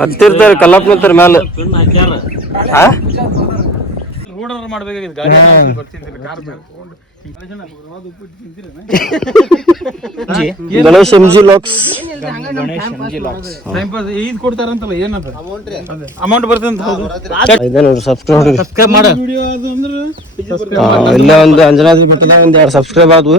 ಹತ್ತಿರ್ತಾರೆ ಕಲ್ಲಪ್ಪನಂತರ ಮ್ಯಾಲ. ಆ? ರೋಡರ್ ಮಾಡ್ಬೇಕಾಗಿತ್ತು. ಗಾಡಿ ಬರ್ತೀನಿ ಕಾರ್ ತಗೊಂಡು. ಗಣೇಶ್ ಎಂ ಜಿ ಲಾಕ್ಸ್ ಈದ್ ಕೊಡ್ತಾರಂತಲ್ಲ ಏನಂತ ಅಮೌಂಟ್ ಸಬ್ಸ್ಕ್ರೈಬ್ ಮಾಡು. ಇಲ್ಲ ಒಂದು ಅಂಜನಾದ್ರಿ ಬೆಟ್ಟದಾಗ ಒಂದ್ ಎರಡು ಸಬ್ಸ್ಕ್ರೈಬ್ ಆದ್ವು.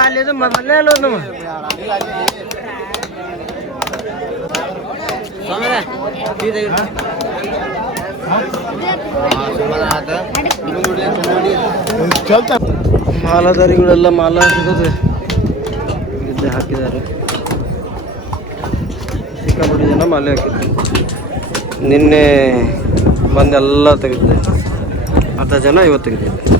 ಅಲ್ಲಿದು ಮೊದಲನೇ ಅಲ್ಲೋದು ನಮ್ಮ ಮಾಲಾಧಾರಿಗಳೆಲ್ಲ ಮಾಲ ಸಿಗುತ್ತೆ ಇದ್ದೆ ಹಾಕಿದ್ದಾರೆ. ಸಿಕ್ಕಾಪಟ್ಟೆ ಜನ ಮಾಲೆ ಹಾಕಿದ್ದಾರೆ ನಿನ್ನೆ ಬಂದೆಲ್ಲ ತೆಗೆದಿದೆ. ಅರ್ಧ ಜನ ಇವತ್ತು ತೆಗೆದಿದೆ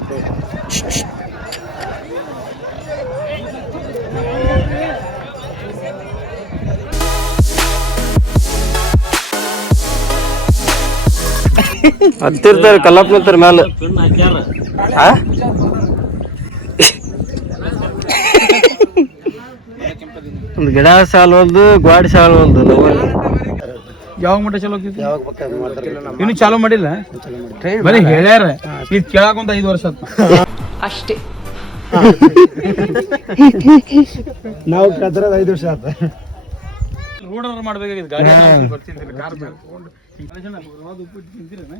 ಹತ್ತಿರ್ತಾರೆ ಕಲ್ಲಪ್ಪನಂತರ ಮ್ಯಾಲ. ಆ? ಒಂದು ಗಿಡ ಒಂದು ಗ್ವಾಡಿ ಸಾಲು ಒಂದು ಯಾವಾಗ ಮಟ್ಟ ಚಲೋ ಹೋಗ್ತಿತ್ತು ಇನ್ನು ಚಾಲೂ ಮಾಡಿಲ್ಲ? ಬರೀ ಹೇಳ್ಯಾರ. ಇದು ಕೇಳಾಕ ಒಂದು ಐದು ವರ್ಷ ಅಷ್ಟೇ. ನಾವು ಕದ್ರದ ಐದು ವರ್ಷ ಆತ. ರೋಡರ್ ಮಾಡ್ಬೇಕಾಗಿತ್ತು ಗಾಡಿ ಕಾರ್ ತಗೊಂಡು. ಉಪ್ಪಿಟ್ಟು ತಿಂತೀರೇನ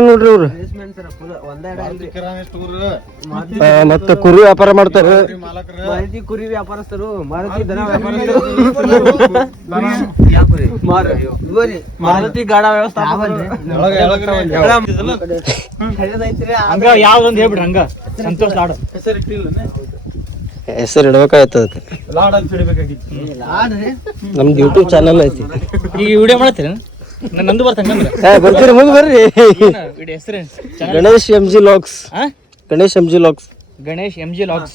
ನೋಡ್ರಿ ಅವ್ರು ಮತ್ತೆ ಕುರಿ ವ್ಯಾಪಾರ ಮಾಡ್ತಾರೆ. ಮಾರುತಿ ಕುರಿ ವ್ಯಾಪಾರಸ್ಥರು ಮಾರುತಿ ದನ ವ್ಯಾಪಾರಸ್ಥರು. ಮಾರುತಿ ಗಾಡ ವ್ಯವಸ್ಥೆ ಹಂಗ ಯಾವ್ದೊಂದು ಹೇಳ್ಬಿಡ್ರಿ ಹಂಗ. ಸಂತೋಷ ಲಾಡ. ಹೆಸರು ಇಡ್ಬೇಕಾಯ್ತು ಅದಕ್ಕೆ ಲಾಡ್ ಅಂತ ಹಿಡಿಬೇಕಾಗಿತ್ತು ನಮ್ದು ಯೂಟ್ಯೂಬ್ ಚಾನಲ್ ಐತಿ. ಈಗ ವಿಡಿಯೋ ಮಾಡ್ತೀರಿ ನಂದು ಬರ್ತಾನೆ ಬರ್ತೀರಿ ಮುಂದೆ ಬರ್ರಿ. Ganesh M G LOX. Ganesh M G LOX. Ganesh M G LOX.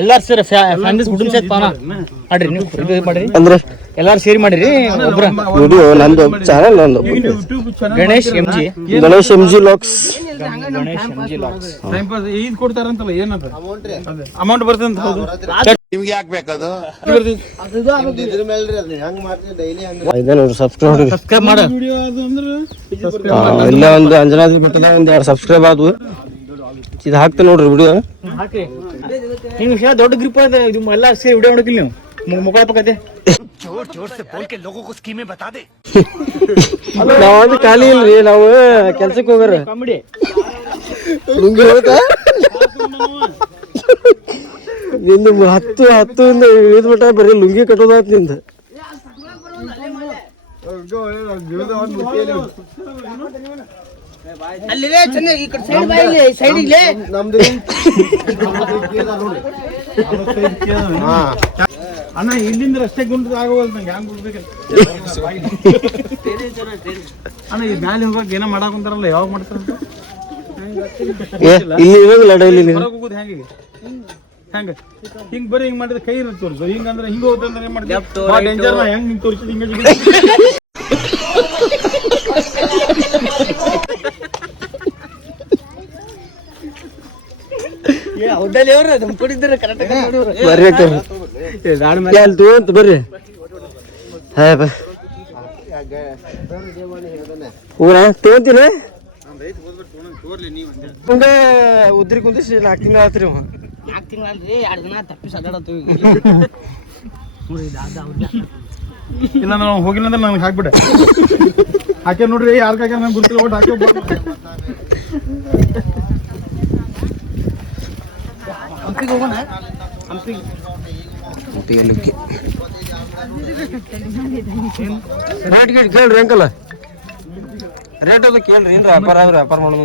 ಎಲ್ಲಾರು ಸೇರಿ ಫ್ಯಾಮಿಲಿ ಕುಟುಂಬ ಸಹಿತ ಪಾನ ಮಾಡ್ರಿ ನೀವು. ಇದು ಮಾಡ್ರಿ. ಅಂದ್ರೆ? ಎಲ್ಲಾರು ಸೇರಿ ಮಾಡಿರಿ ಒಬ್ರ. ವಿಡಿಯೋ ನಂದು ಚಾನಲ್ ನಂದು. Ganesh M G. Ganesh M G LOX. Ganesh M G LOX. Time pass ಈದ್ ಕೊಡ್ತಾರಂತಲ್ಲ ಏನಂತ ಅಮೌಂಟ್ ಬರ್ತಂತ ಹೌದು. ನಿಮ್ಗೆ ಯಾಕೆ ಬೇಕದು? ಸಬ್ಸ್ಕ್ರೈಬ್ ನೋಡ್ರಿ ಸಬ್ಸ್ಕ್ರೈಬ್ ಮಾಡು. ವಿಡಿಯೋ ಅದು ಅಂದ್ರೆ? ಆ, ಇಲ್ಲ ಒಂದು ಅಂಜನಾದ್ರಿ ಬೆಟ್ಟದ ಒಂದ್ ಎರಡು ಸಬ್ಸ್ಕ್ರೈಬ್ ಆದ್ವು. ಇದು ಹಾಕ್ತೇನೆ ನೋಡ್ರಿ ವಿಡಿಯೋ ನಿಮ್ಗೆ ದೊಡ್ಡ ಗ್ರಿಪ್ ಇದು ಎಲ್ಲ ಸೇರಿ ವಿಡಿಯೋ ಮಾಡಕಿಲ್ಲ ನೀವು? ನಾವ್ ಖಾಲಿ ಇಲ್ರಿ ನಾವು ಕೆಲ್ಸಕ್ಕೆ ಹೋಗ್ಯಾರ ಕಾಮಿಡಿ. ನಿಂದು ಹತ್ತು ಹತ್ತು ಇಂದ ಇಳಿದ್ ಮಟ್ಟ ಬರೀ ಲುಂಗಿ ಕಟ್ಟೋದಾತ್ನಿಂದ. ಅಣ್ಣ ಇಲ್ಲಿಂದ ರಸ್ತೆ ಗುಂಡ ಆಗೋದು ನಂಗೆ ಹ್ಯಾಂಗ ಅಣ್ಣ ಈ ಮ್ಯಾಲೆ ಹೋಗಕ್ಕೆ ಏನೋ ಮಾಡಾಕಂತಾರಲ್ಲ ಯಾವಾಗ ಮಾಡ್ತಾರಂತ? ಇಲ್ಲಿ ಇರಂಗಿಲ್ಲ ಡೈಲಿ ಇಲ್ಲಿ ಹೊರಗೆ ಹೋಗೋದು ಹೆಂಗೆ ಹೆಂಗ? ಹಿಂಗ್ ಬರೀ ಹಿಂಗ್ ಮಾಡಿದ್ರೆ ಕೈ ಇರುತ್ತೆ ತೋರ್ಸು. ಹಿಂಗ ಅಂದ್ರೆ ಹಿಂಗ ಹೋದಂದ್ರೆ ಏನ್ ಮಾಡ್ತೀವಿ ಡೇಂಜರ್ ನಾ ಹೆಂಗ್ ಹಿಂಗ್ ತೋರಿಸಿದ್ ಹಿಂಗ ಬರ್ರಿ ಊರ ತಗೊಂತೀನಿ ಉದ್ರಿ ಕುಂದಿಸಿ ನಾಲ್ಕು ತಿಂಗಳ ಆತ್ರಿ ಅವ ನಾಲ್ಕು ತಿಂಗಳಲ್ರಿ ಎರಡು ದಿನ ತಪ್ಪಿಸಿ ಅಡ್ಡಾಡತ್ತೀವಿ ಇಲ್ಲ ನಾವು ಹೋಗಿಲ್ಲ ಅಂದ್ರೆ ನನಗೆ ಹಾಕ್ಬಿಟ್ಟೆ. ಹಾಕ್ಯ ನೋಡ್ರಿ ಯಾರ್ಗ ಹಾಕ್ಯ ನಂಗೆ ಗುರುತಿಲ್ಲ ಒಟ್ಟು ಹಾಕಿ ಹಂಪಿಗೆ ಹೋಗೋಣ? ಹಂಪಿಗೆ. ರೇಟ್ ಗೀಟ್ ಕೇಳ್ರಿ ಅಂಕಲ್. ರೇಟ್ ಅದು ಕೇಳ್ರಿ ಏನ್ರಿ ವ್ಯಾಪಾರ ಆದ್ರೆ ವ್ಯಾಪಾರ ಮಾಡೋದು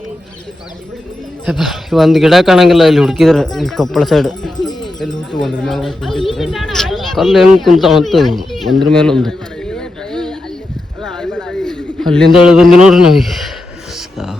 ಒಂದು ಗಿಡ ಕಾಣಂಗಿಲ್ಲ ಇಲ್ಲಿ ಹುಡುಕಿದ್ರೆ ಇಲ್ಲಿ ಕೊಪ್ಪಳ ಸೈಡ್ ಕಲ್ಲು ಹೆಂಗೆ ಕುಂತಾವಂತ ಒಂದ್ರ ಮೇಲೆ ಒಂದು. ಅಲ್ಲಿಂದ ಬಂದು ನೋಡ್ರಿ ನಾವೀಗ. ಸಾವು.